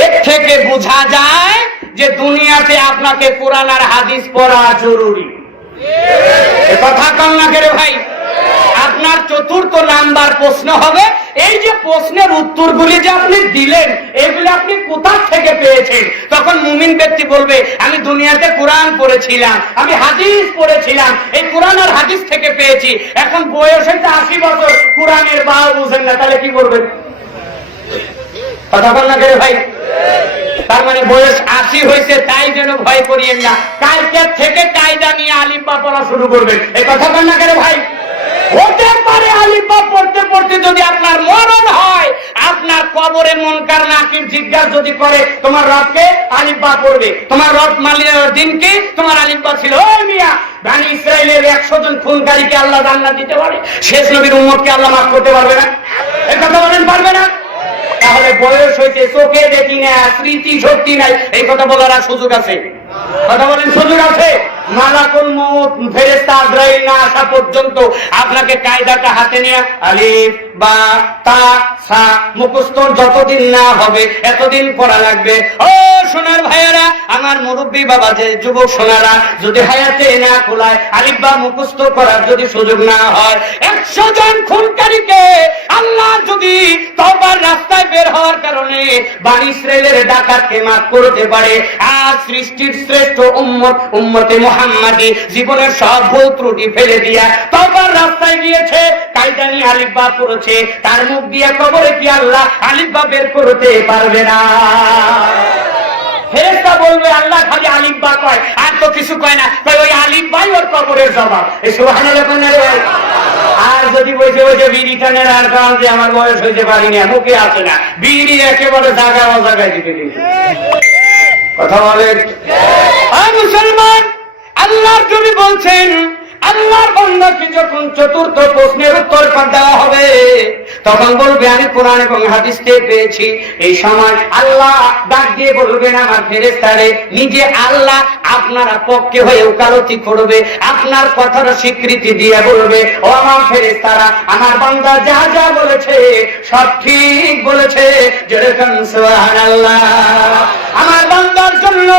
এর থেকে বোঝা যায় যে দুনিয়াতে আপনাকে কোরআন আর হাদিস পড়া জরুরি। এ কথা কম না করে ভাই। আপনার চতুর্থ নাম্বার প্রশ্ন হবে এই যে প্রশ্নের উত্তরগুলি যে আপনি দিলেন এগুলি আপনি কোথা থেকে পেয়েছেন? তখন মুমিন ব্যক্তি বলবে আমি দুনিয়াতে কোরআন পড়েছিলাম, আমি হাদিস পড়েছিলাম, এই কোরআন আর হাদিস থেকে পেয়েছি। এখন বয়স হয়েছে 80 বছর, কোরআনের বাও বুঝেন না, তাহলে কি করবেন? কথা বল না করে ভাই। তার মানে বয়স 80 হয়েছে তাই যেন ভয় করিয়েন না, কালকে থেকে কায়দা নিয়ে আলিফ বা পড়া শুরু করবেন। এই কথা বল না করে ভাই। হতে পারে আলিফ বা পড়তে পড়তে যদি আপনার মরণ হয়, আপনার কবরে মুনকার নাকির জিজ্ঞাসা যদি করে তোমার রবকে, আলিফ বা পড়বে। তোমার রব মালিকের দিন কি, তোমার আলিফ বা ছিল। ওই মিয়া, বনি ইসরাইলের 100 জন খুনকারীকে আল্লাহ জান্নাত দিতে পারে, শেষ নবীর উম্মতকে আল্লাহ মাফ করতে পারবে না? এই কথা বলেন পারবে না? তাহলে বয়স হয়েছে, চোখে দেখি না, স্মৃতি শক্তি নাই, এই কথা বলার আর সুযোগ আছে? কথা বলেন সুযোগ আছে? মালাকুল মউত ফেরেশতা আজরাইল না আসা পর্যন্ত আপনাকে কায়দাটা হাতে নিয়ে আলিফ বা তা সা মুখস্থ যতদিন না হবে এতদিন পড়া লাগবে। ও সোনার ভাইয়েরা, আমার মুরব্বী বাবা যে যুবক সোনারা, যদি হায়াতে না খোলায় আলিফ বা মুখস্থ করার যদি সুযোগ না হয়, 100 জন খুনকারীকে আল্লাহ যদি তওবার রাস্তায় বের হওয়ার কারণে বনি ইসরাইলের ডাকাতকে মাফ করতে পারে, আর সৃষ্টির শ্রেষ্ঠ উম্মত উম্মতে মুহাম্মাদি জীবনের সব ভুল ত্রুটি ফেলে দিয়া তওবার রাস্তায় গিয়েছে, কায়দা নিয়ে আলিফ বা পড়েছে, তার মুখ দিয়ে কবরে কি আল্লাহ আলিফ বা বের করতে পারবে না? ফেরেশতা বলবে আল্লাহ খালি আলিফ বা কয়, আর তো কিছু কয় না, কয় ওই আলিফ বাই ওর কবরের জবাব। এই সুবহানাল্লাহ বলেন। আর যদি বসে বসে বিড়ি টানের আর কারণ যে আমার বয়স হইতে পারি না, মুখে আছে না, বিড়ি একেবারে জায়গা অজায়গায় দিতে দিয়েছে। কথা বলেন মুসলমান, আল্লাহর নবী বলছেন আল্লাহর বান্দাকে যখন চতুর্থ প্রশ্নের উত্তর দেওয়া হবে তখন বলবে আমি কোরআন এবং হাদিস থেকে পেয়েছি। এই সময় আল্লাহ ডাক দিয়ে বলবেন আমার ফেরেশতারে, নিজে আল্লাহ আপনারা পক্ষে হয়ে ওকালতি করবে, আপনার কথার স্বীকৃতি দিয়ে বলবে ও আমার ফেরেশতারা, আমার বান্দা যা যা বলেছে সব ঠিক বলেছে। যেরকম সুবহানাল্লাহ। আমার বান্দার জন্য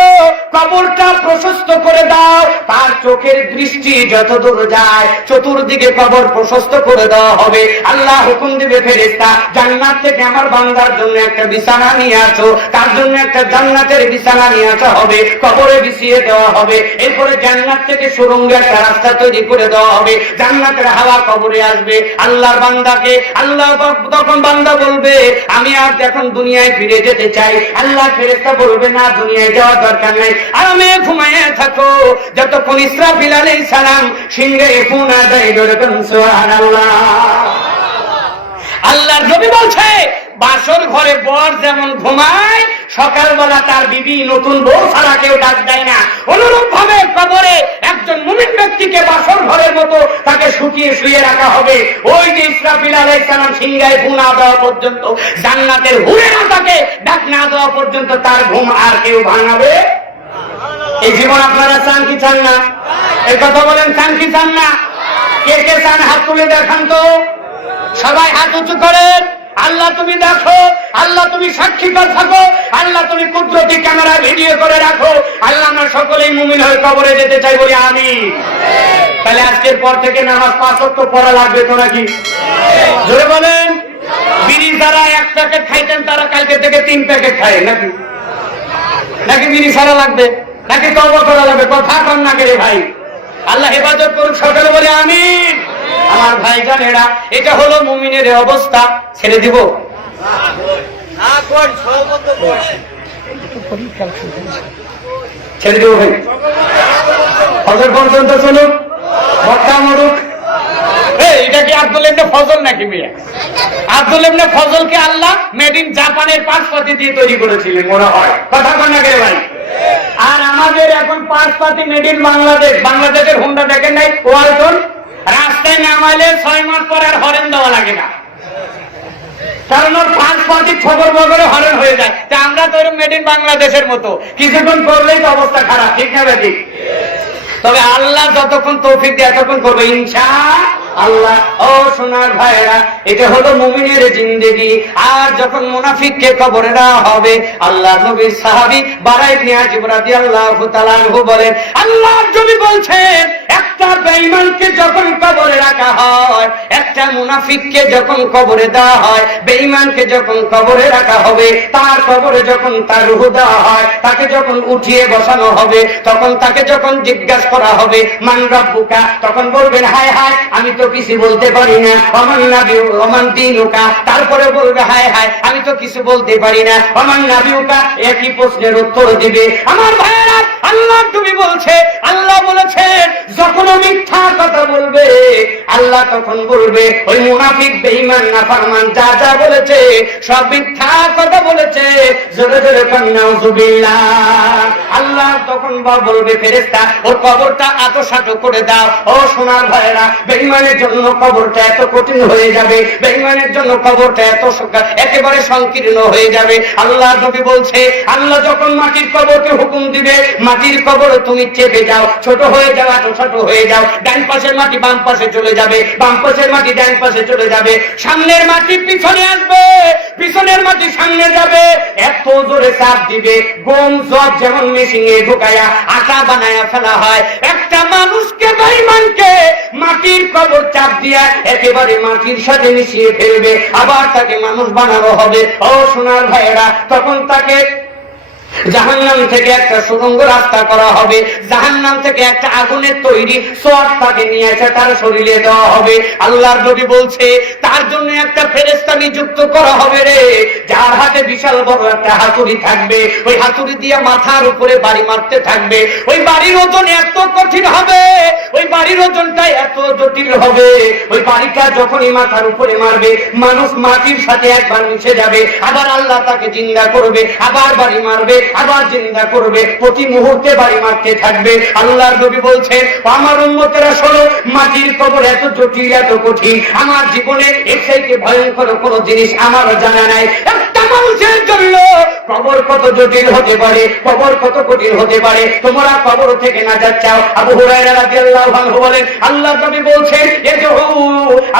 কবরটা প্রশস্ত করে দাও, তার চোখের দৃষ্টি যতদূর যায় চতুর্দিকে কবর প্রশস্ত করে দেওয়া হবে। আল্লাহ হুকুম দিবে ফেরেশতা জান্নাত থেকে আমার বান্দার জন্য একটা বিছানা নিয়ে আসো, তার জন্য একটা জান্নাতের বিছানা নিয়ে আসা হবে, কবরে বিছিয়ে দেওয়া হবে। এরপরে জান্নাত থেকে সুরঙ্গে একটা রাস্তা তৈরি করে দেওয়া হবে, জান্নাতের হাওয়া কবরে আসবে। আল্লাহর বান্দাকে আল্লাহ তখন বান্দা বলবে আমি আর এখন দুনিয়ায় ফিরে যেতে চাই। আল্লাহ ফেরেশতা বলবে না, দুনিয়ায় যাওয়ার দরকার নাই, আরামে ঘুমায়ে থাকো যতক্ষণ ইসরাফিল আলাইহিস সালাম সিংহে ফু না দেয়। বলবেন সুবহানাল্লাহ। আল্লাহর নবী বলছে বাসর ঘরে বর যেমন ঘুমায় সকালবেলা তার বিবি নতুন বউ ছাড়া কেউ ডাক দেয় না, অনুরূপ ভাবে কবরে একজন মুমিন ব্যক্তিকে বাসর ঘরের মতো তাকে শুকিয়ে শুয়ে রাখা হবে। ওই যে ইসরাফিল আলাইহিস সালাম সিংহায় ফু না দেওয়া পর্যন্ত, জান্নাতের হুরেরা তাকে ডাক না দেওয়া পর্যন্ত তার ঘুম আর কেউ ভাঙাবে। এই জীবন আপনারা চান কি চান না? এই কথা বলেন, চান কি চান না? কে কে চান হাত তুলে দেখান তো, সবাই হাত উঁচু করেন। আল্লাহ তুমি দেখো, আল্লাহ তুমি সাক্ষী করে থাকো, আল্লাহ তুমি কুদরতি ক্যামেরায় ভিডিও করে রাখো। আল্লাহ আমরা সকলেই মুমিন হয়ে কবরে যেতে চাই, বলি আমিন। তাহলে আজকের পর থেকে নামাজ 5 ওয়াক্ত পড়া লাগবে তো নাকি? জোরে বলেন। বিড়ি যারা 1 প্যাকেট খাইতেন তারা কালকে থেকে 3 প্যাকেট খায় নাকি? নাকি বিড়ি ছাড়া লাগবে, নাকি তওবা করা লাগবে? কথা কন না রে ভাই। আল্লাহ হেফাজত করুক, সকলে বলে আমিন। আমার ভাই জানেরা, এটা হলো মুমিনের অবস্থা। ছেড়ে দিব ছেড়ে দিব ভাই, ফজর পর্যন্ত চলুক, বর্ষা মরুক। এটা কি আব্দুল ইবনে ফজল নাকি মিয়া? আব্দুল ইবনে ফজলকে আল্লাহ মেড ইন জাপানের পাঁচপাতি দিয়ে তৈরি করেছিলেন মনে হয়, কথা কন না রে ভাই। আর আমাদের এখন পাঁচপাতি মেড ইন বাংলাদেশ। বাংলাদেশের হুন্ডা দেখেন নাই, ওয়ালটন, রাস্তায় নামাইলে 6 মাস পর আর হরেন দেওয়া লাগে না, কারণ ওর 5 পাতি খবর বগরে হরেন হয়ে যায়। তা আমরা তো মেড ইন বাংলাদেশের মতো কিছুক্ষণ করলেই তো অবস্থা খারাপ, ঠিক না ভাই? তবে আল্লাহ যতক্ষণ তৌফিক দেয় ততক্ষণ করবে ইনশাআল্লাহ। ও সোনার ভাইরা, এটা হলো মুমিনের জিন্দেগি। আর যখন মুনাফিককে কবরে দেওয়া হবে, আল্লাহ নবীর সাহাবী বারা ইবনে আযিব রাদিয়াল্লাহু তাআলা আনহু বলেন, আল্লাহর নবী বলছেন, একটা বেঈমানকে যখন কবরে রাখা হয়, একটা মুনাফিককে যখন কবরে দেওয়া হয়, বেঈমানকে যখন কবরে রাখা হবে, তার কবরে যখন তার রূহ দেওয়া হয়, তাকে যখন উঠিয়ে বসানো হবে, তখন তাকে যখন জিজ্ঞাসা করা হবে মান রাব্বুকা, তখন বলবেন হায় হায় আমি তো কিছু বলতে পারি না, ওমান নাবিয়ু ওমান দীনুকা, তারপরে বলবে হায় হায় আমি তো কিছু বলতে পারি না, ওমান নাবিয়ুকা, একই প্রশ্নের উত্তর দিবে। আমার ভাইরা, আল্লাহ তুমি বলছে, আল্লাহ বলেছেন যখন মিথ্যা কথা বলবে, আল্লাহ তখন বলবে ওই মুনাফিক বেঈমান নাফরমান যা যা বলেছে সব মিথ্যা কথা বলেছে, জোরে জোরে কান নাউযুবিল্লাহ। আল্লাহ তখন বলবে ফেরেশতা ওর কবরটা আঁটো করে দাও। ও সোনার ভাইরা, বেঈমানের জন্য কবরটা এত কঠিন হয়ে যাবে, বেঈমানের জন্য কবরটা এত একেবারে সংকীর্ণ হয়ে যাবে। আল্লাহ নবী বলছে, আল্লাহ যখন মাটির কবরকে হুকুম দিবে, মাটির কবর তুমি চেপে যাও, ছোট হয়ে যাও, এত ছোট হয়ে যাও, ডান পাশের মাটি বাম পাশে চলে যাবে, বাম পাশের মাটি ডান পাশে চলে যাবে, সামনের মাটি পিছনে আসবে, পিছনের মাটি সামনে যাবে, এত জোরে চাপ দিবে গম জব যেমন মেশিনে ঢুকায়া আটা বানায়া ফেলা হয়, একটা মানুষকে বেঈমানকে মাটির কবর চাপ দিয়া একেবারে মাটির সাথে মিশিয়ে ফেলবে, আবার তাকে মানুষ বানানো হবে। ও সোনার ভাইয়েরা, তখন তাকে জাহান্নাম থেকে একটা সুড়ঙ্গ রাস্তা করা হবে, জাহান্নাম থেকে একটা আগুনের তৈরি সোয়াট তাকে নিয়ে এসে তার শরীরে দেওয়া হবে। আল্লাহর নবী বলছে তার জন্য একটা ফেরেশতা নিযুক্ত করা হবে রে, যার হাতে বিশাল বড় একটা হাতুড়ি থাকবে, ওই হাতুড়ি দিয়ে মাথার উপরে বাড়ি মারতে থাকবে। ওই বাড়ির ওজন এত কঠিন হবে, ওই বাড়ির ওজনটা এত জটিল হবে, ওই বাড়িটা যখনই মাথার উপরে মারবে মানুষ মাটির সাথে একবার মিশে যাবে, আবার আল্লাহ তাকে জিন্দা করবে, আবার বাড়ি মারবে, আবার জিন্দা করবে, প্রতি মুহূর্তে বাড়ি মারতে থাকবে। আল্লাহর নবী বলছেন, আমার উম্মতেরা শোনো, মাটির কবর এত জটিল এত কঠিন, আমার জীবনে এর চাইতে ভয়ঙ্কর কোন জিনিস আমার জানা নাই। একটা মানুষের জন্য কবর কত জটিল হতে পারে, কবর কত কঠিন হতে পারে, তোমরা কবর থেকে নাজাত চাও। আবু হুরায়রা রাদিয়াল্লাহু আনহু বলেন, আল্লাহর নবী বলছেন,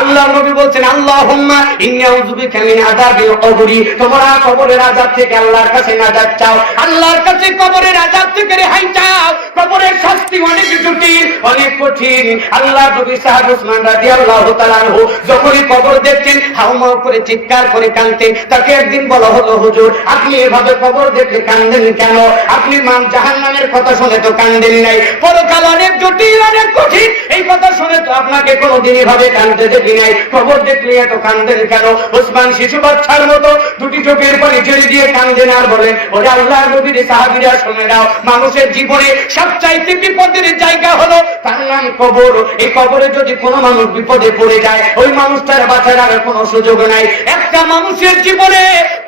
আল্লাহর নবী বলছেন, আল্লাহুম্মা ইন্নী আউযু বিকা মিন আযাবিল কবরি, তোমরা কবরের আযাব থেকে আল্লাহর কাছে নাজাত চাও, আল্লাহর কাছে কবরের আযাব থেকে রেহাই চাও। কবরের শাস্তি অনেক জটিল অনেক কঠিন। আল্লাহর নবী সাহাবা উসমান রাদিয়াল্লাহু তাআলা আনহু যখনই কবর দেখতেন হাউমাউ করে চিৎকার করে কাঁদতেন। তাকে একদিন বলা হলো, হুজুর আপনি এভাবে কবর দেখে কাঁদেন কেন? আপনি জাহান্নামের কথা শুনে তো কাঁদেন নাই, পরকাল অনেক জটিল অনেক কঠিন, এই কথা শুনে তো আপনাকে কোনোদিন এভাবে কাঁদতে দেখি নাই, কবর দেখলে এত কাঁদেন কেন? উসমান শিশু বাচ্চার মতো দুটি চোখের পানি ছেড়ে দিয়ে কাঁদেন আর বলেন, ওরে আল্লাহর নবীর সাহাবীরা শুনে নাও, মানুষের জীবনে সবচাইতে বিপদের জায়গা হলো তার নাম কবর। এই কবরে যদি কোনো মানুষ বিপদে পড়ে যায়, ওই মানুষটার বাঁচার আর কোনো সুযোগ নাই। একটা মানুষের জীবনে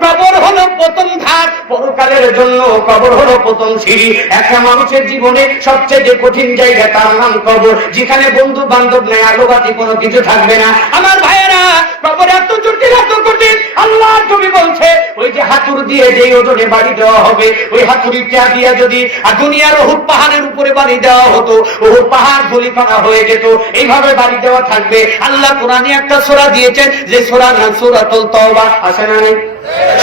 কবর হলো প্রথম ধাপ, পরকালে জন্য কবর হলো প্রথম সিঁড়ি। একটা মানুষের জীবনে সবচেয়ে কঠিন জায়গা, তার নাম কবর, যেখানে বন্ধু বান্ধব নাই, আলোবাতি কোনো কিছু থাকবে না। আমার ভাইয়েরা, কবর এত জটিল, এত কঠিন। আল্লাহ তুমি বলছে ওই যে হাতুর দিয়ে যে ওজনে বাড়ি দেওয়া হবে, ওই হাতুড়িটা দিয়ে যদি দুনিয়ার উহুদ পাহাড়ের উপরে বাড়ি দেওয়া হতো, উহুদ পাহাড় ধূলিকণা হয়ে যেত। এইভাবে বাড়ি দেওয়া থাকবে। আল্লাহ কোরআনে একটা সূরা দিয়েছেন, যে সূরার নাম সূরাতুল তাওবা। আছে না নাই?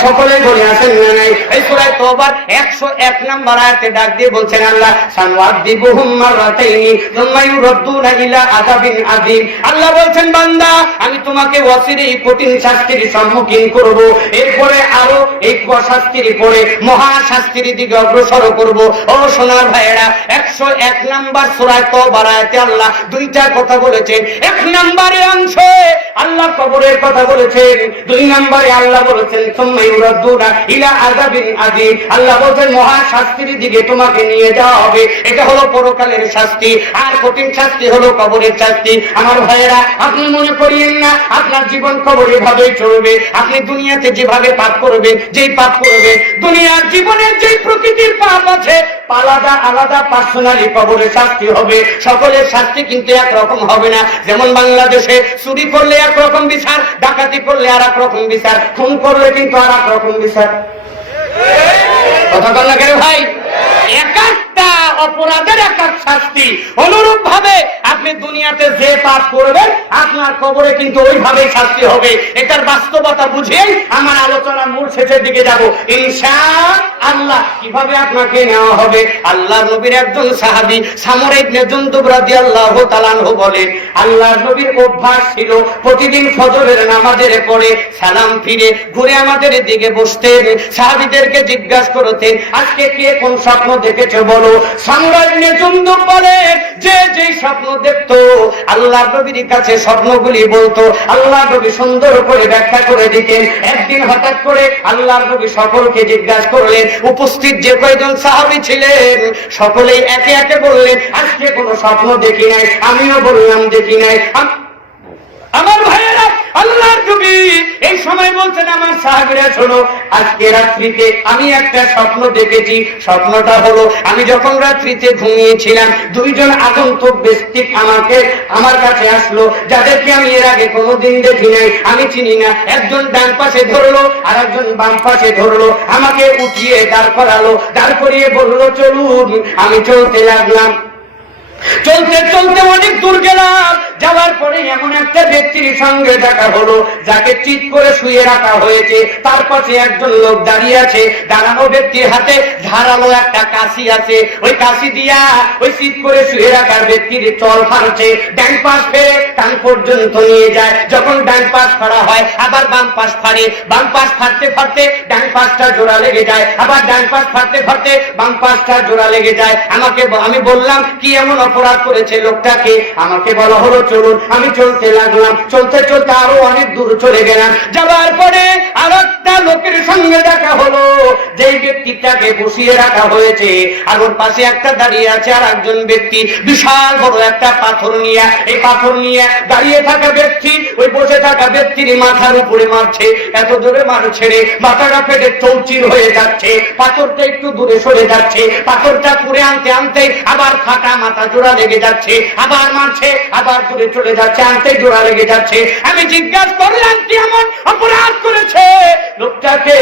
সকলে বলে আছেন না নাই? এই সূরা তাওবার 101 নম্বর আয়াতে ডাক দিয়ে বলছেন আল্লাহ, সানওয়াদিবুহুম মাররাতাইনি সুম্মা ইউরাদ্দুনা ইলা আযাবিন আযীম। আল্লাহ বলছেন, বান্দা আমি তোমাকে অচিরেই কঠিন শাস্তির সম্মুখীন করব, এরপরে আরো এই শাস্তির পরে মহা শাস্তির দিকে অগ্রসর করব। ও সোনার ভাইয়েরা, 101 নম্বর সূরা তাওবার আয়াতে আল্লাহ দুইটা কথা বলেছেন। 1 নম্বরে অংশে আল্লাহ কবরের কথা বলেছেন, 2 নম্বরে আল্লাহ বলেছেন সুম্মা ইউরাদ্দুনা ইলা আযাবিন আযীম। আল্লাহ বলেন মহা শাস্তির দিকে তোমাকে নিয়ে যাওয়া হবে। এটা হলো পরকালের শাস্তি, আর কঠিন শাস্তি হলো কবরের শাস্তি। আমার ভাইয়েরা, আপনি মনে করিয়েন না আপনার জীবন কবরে ভাবেই চলবে। আপনি দুনিয়াতে যেভাবে পাপ করবেন, যেই পাপ করবেন, দুনিয়ার জীবনের যেই প্রকৃতির পাপ আছে, আলাদা আলাদা পার্সোনালি কবরের শাস্তি হবে। সকলের শাস্তি কিন্তু একরকম হবে না। যেমন বাংলাদেশে চুরি করলে একরকম বিচার, ডাকাতি করলে আর এক রকম বিচার, খুন করলে কিন্তু আর এক রকম বিচার। কথা বল না কেন ভাই? একটা অপরাধের এক এক শাস্তি। অনুরূপ ভাবে আপনি দুনিয়াতে যে পাপ করবেন, আপনার কবরে কিন্তু ওইভাবেই শাস্তি হবে। এটার বাস্তবতা বুঝেই আমার আলোচনা মূল শেষের দিকে যাব ইনশাআল্লাহ। কিভাবে আপনাকে নেওয়া হবে? আল্লাহর নবীর একজন সাহাবী সামর ইবনে জুনদুব রাদিয়াল্লাহু তাআলা আনহু বলেন, আল্লাহর নবীর অভ্যাস ছিল প্রতিদিন ফজরের নামাজের পরে সালাম ফিরে ঘুরে আমাদের দিকে বসতেন, সাহাবীদেরকে জিজ্ঞাসা করতেন, আজকে কে কোন স্বপ্ন দেখেছো বলো। সামর ইবনে জুনদুব বলেন, যে যেই স্বপ্ন দেখতো আল্লাহর নবীর কাছে স্বপ্নগুলি বলতো, আল্লাহর নবী সুন্দর করে ব্যাখ্যা করে দিতেন। একদিন হঠাৎ করে আল্লাহর নবী সকলকে জিজ্ঞাসা করলেন, উপস্থিত যে কয়জন সাহাবী ছিলেন সকলেই একে একে বললেন, আজকে কোনো স্বপ্ন দেখি নাই। আমিও বললাম দেখি নাই। আমার ভাইয়েরা, আল্লাহর নবী এই সময় বলছেন, আমার সাহাবীরা শোনো, আজকে রাত্রিতে আমি একটা স্বপ্ন দেখেছি। স্বপ্নটা হলো, আমি যখন রাত্রিতে ঘুমিয়েছিলাম, দুইজন আগন্তুক ব্যক্তি আমার কাছে আসলো, যাদেরকে আমি এর আগে কোনোদিন দেখি নাই, আমি চিনি না। একজন ডান পাশে ধরলো, আর একজন বাম পাশে ধরলো, আমাকে উঠিয়ে দাঁড় করালো, দাঁড় করিয়ে বললো চলুন। আমি চলতে লাগলাম। চলতে চলতে অনেক দূর গেলাম। যাওয়ার পরে এমন একটা ব্যক্তির সঙ্গে দেখা হলো, যাকে চিৎ করে শুয়ে রাখা হয়েছে। তার পাশে একজন লোক দাঁড়িয়ে আছে। দাঁড়ানো ব্যক্তির হাতে ধারালো একটা কাশি আছে। ওই কাশি দিয়া ওই চিৎ করে শুয়ে রাখার ব্যক্তির চল ফাড়ছে। ডান পাশ ফেরে কান পর্যন্ত নিয়ে যায়। যখন ডান পাশ ফাড়া হয়, আবার বাম পাশ ফাড়ে। বাম পাশ ফাড়তে ফাড়তে ডান পাশটা জোড়া লেগে যায়, আবার ডান পাশ ফাড়তে ফাড়তে বাম পাশটা জোড়া লেগে যায়। আমি বললাম, কি এমন অপরাধ করেছে লোকটাকে? আমাকে বলা হলো চলুন। আমি চলতে লাগলাম। চলতে চলতে আরো অনেক দূর চলে গেলাম। যাওয়ার পরে আর একটা লোকের সঙ্গে দেখা হলো, যেই ব্যক্তিটাকে বসিয়ে রাখা হয়েছে, আর ওর পাশে একটা দাঁড়িয়ে আছে আর একজন ব্যক্তি, বিশাল বড় একটা পাথর নিয়ে। এই পাথর নিয়ে দাঁড়িয়ে থাকা ব্যক্তি ওই বসে থাকা ব্যক্তির মাথার উপরে মারছে। এত জোরে মারছে রে, মাথাটা ফেটে চৌচির হয়ে যাচ্ছে। পাথরটা একটু দূরে সরে যাচ্ছে। পাথরটা পুড়ে আনতে আনতে আবার ফাটা মাথা জোড়া লেগে যাচ্ছে। আবার মারছে, আবার দূরে চলে যাচ্ছে, আনতে জোড়া লেগে যাচ্ছে। আমি জিজ্ঞাসা করলাম, কি এমন অপরাধ করেছে লোকটাকে?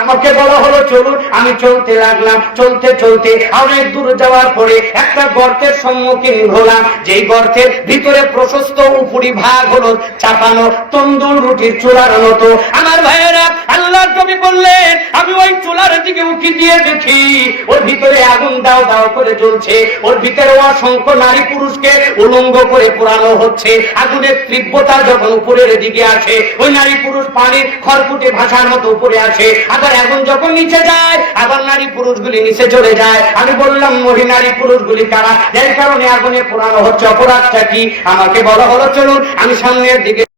আমাকে বলা হলো চলুন। আমি চলতে লাগলাম। চলতে চলতে অনেক দূর যাওয়ার পরে একটা গর্তের সম্মুখীন হলাম, যেই গর্তের ভিতরে প্রশস্ত উপরি ভাগ হলো চাপানো তন্দুর রুটির চুলার মতো। আমার ভাইয়েরা, আল্লাহর নবী বললেন, আমি ওই চুলার দিকে উঁকি দিয়ে দেখি ওর ভিতরে আগুন দাও দাও করে জ্বলছে। ওর ভিতরে অসংখ্য নারী পুরুষকে উলঙ্গ করে পোড়ানো হচ্ছে। আগুনের তীব্রতা যখন উপরের দিকে আসে, ওই নারী পুরুষ পানির খড়কুটে ভাষার মতো উপরে আসে। আবার আগুন যখন নিচে যায়, আবার নারী পুরুষগুলি নিচে চলে যায়। আমি বললাম, ওই নারী পুরুষগুলি কারা? এর কারণে আগুনে পোড়ানো হচ্ছে, অপরাধটা কি? আমাকে বলা হলো চলুন। আমি সামনের দিকে